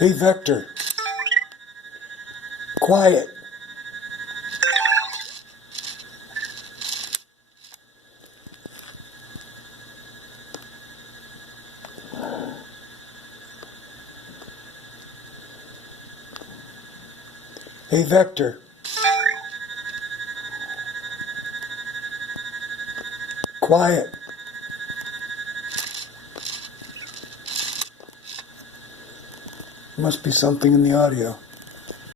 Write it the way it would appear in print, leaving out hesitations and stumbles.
Hey, Vector. Quiet. Hey, Vector. Quiet. Must be something in the audio.